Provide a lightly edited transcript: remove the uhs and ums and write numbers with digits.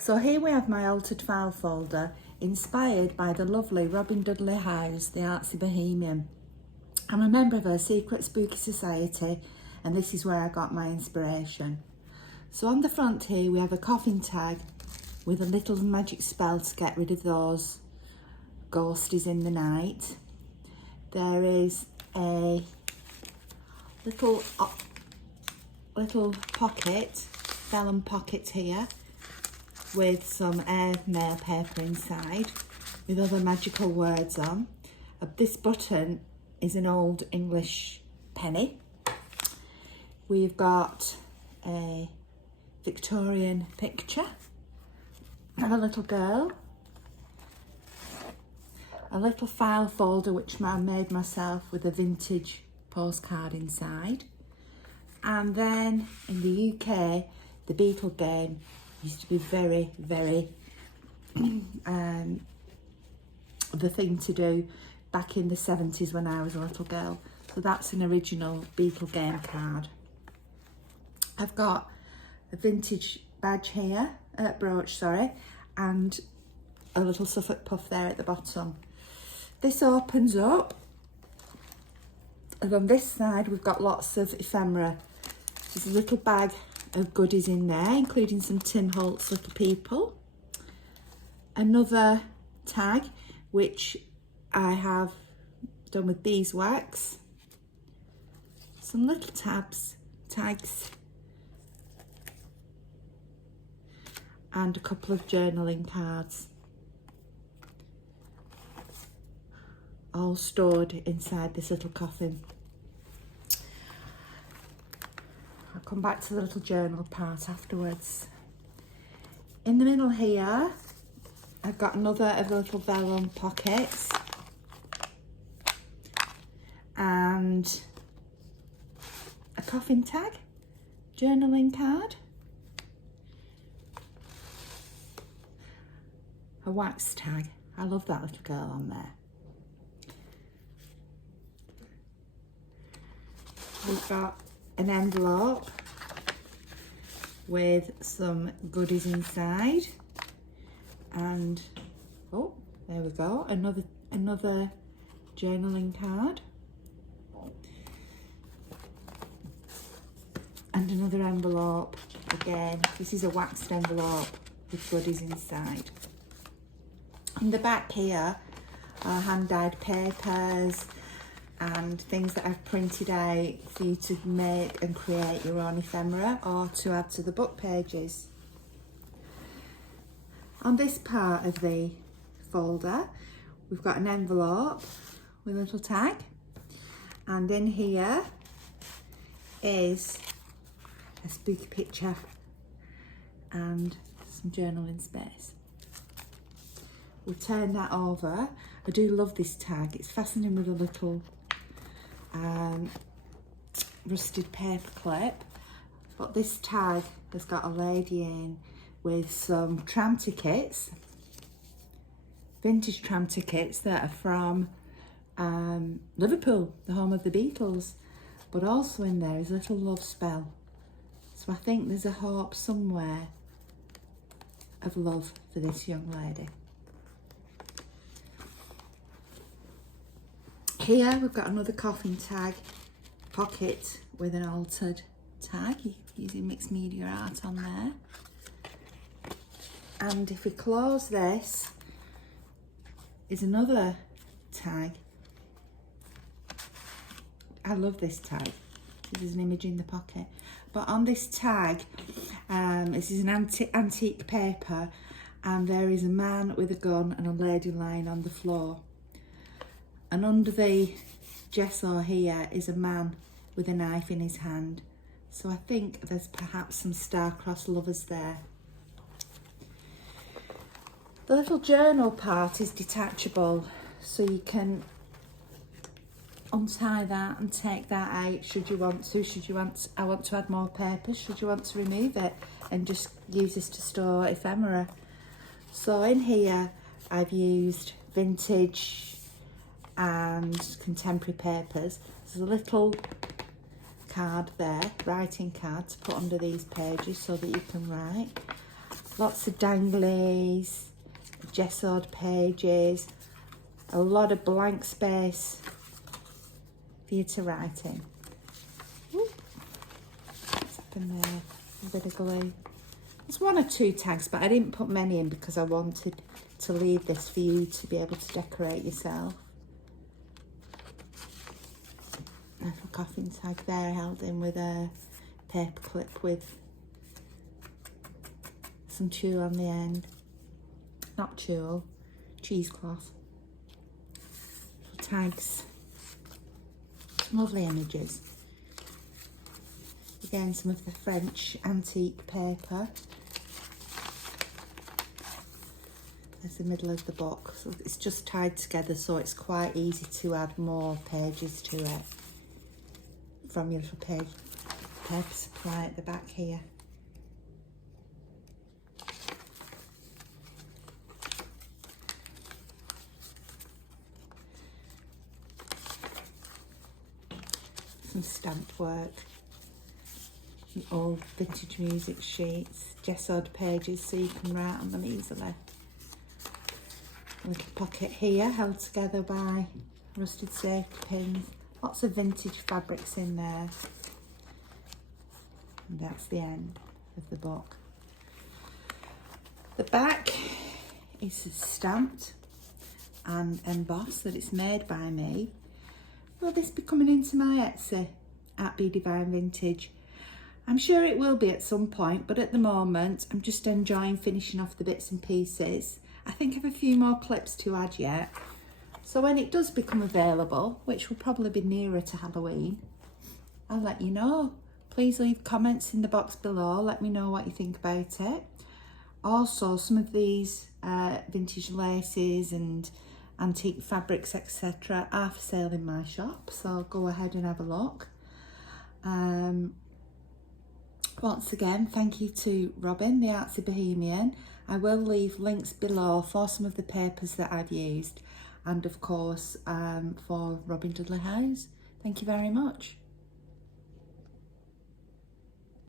So here we have my altered file folder, inspired by the lovely Robin Dudley House, the artsy bohemian. I'm a member of her secret spooky society, and this is where I got my inspiration. So on the front here we have a coffin tag with a little magic spell to get rid of those ghosties in the night. There is a little pocket, vellum pocket here with some airmail paper inside with other magical words on. This button is an old English penny. We've got a Victorian picture of a little girl, a little file folder which I made myself with a vintage postcard inside, and then in the UK the Beetle game used to be very the thing to do back in the 70s when I was a little girl. So that's an original Beetle game card. I've got a vintage badge here, brooch, sorry, and a little Suffolk puff there at the bottom. This opens up, and on this side we've got lots of ephemera. There's a little bag of goodies in there, including some Tim Holtz Little People. Another tag, which I have done with beeswax. Some little tags, and a couple of journaling cards, all stored inside this little coffin. I'll come back to the little journal part afterwards. In the middle here, I've got another of the little vellum pockets and a coffin tag, journaling card, a wax tag. I love that little girl on there. We've got an envelope with some goodies inside, and oh, there we go, another journaling card, and another envelope. Again, this is a waxed envelope with goodies inside. In the back here are hand-dyed papers and things that I've printed out for you to make and create your own ephemera or to add to the book pages. On this part of the folder, we've got an envelope with a little tag, and in here is a spooky picture and some journaling space. We'll turn that over. I do love this tag. It's fastened with a little rusted paper clip, but this tag has got a lady in with some tram tickets, vintage tram tickets that are from Liverpool, the home of the Beatles, but also in there is a little love spell. So I think there's a hope somewhere of love for this young lady. Here we've got another coffin tag pocket with an altered tag using mixed media art on there. And if we close this, is another tag. I love this tag. There's an image in the pocket. But on this tag, this is an antique paper, and there is a man with a gun and a lady lying on the floor. And under the gesso here is a man with a knife in his hand. So I think there's perhaps some star-crossed lovers there. The little journal part is detachable, so you can untie that and take that out should you want to. I want to add more paper, should you want to remove it and just use this to store ephemera. So in here I've used vintage and contemporary papers. There's a little card there, writing card to put under these pages so that you can write. Lots of danglies, gessoed pages, a lot of blank space for you to write in. What's happened there? A bit of glue. There's 1 or 2 tags, but I didn't put many in because I wanted to leave this for you to be able to decorate yourself. A little coffin tag there held in with a paper clip with some tulle on the end. Not tulle, cheesecloth. Little tags. Some lovely images. Again, some of the French antique paper. There's the middle of the book. So it's just tied together, so it's quite easy to add more pages to it from your little paper supply at the back here. Some stamped work. Some old vintage music sheets, gessoed pages so you can write on them easily. A little pocket here held together by rusted safety pins. Lots of vintage fabrics in there. And that's the end of the book. The back is stamped and embossed that it's made by me. Will this be coming into my Etsy at Be Divine Vintage? I'm sure it will be at some point, but at the moment I'm just enjoying finishing off the bits and pieces. I think I have a few more clips to add yet. So when it does become available, which will probably be nearer to Halloween, I'll let you know. Please leave comments in the box below. Let me know what you think about it. Also, some of these vintage laces and antique fabrics, etc. are for sale in my shop, so go ahead and have a look. Once again, thank you to Robin, the Artsy Bohemian. I will leave links below for some of the papers that I've used, and of course for Robin Dudley House. Thank you very much.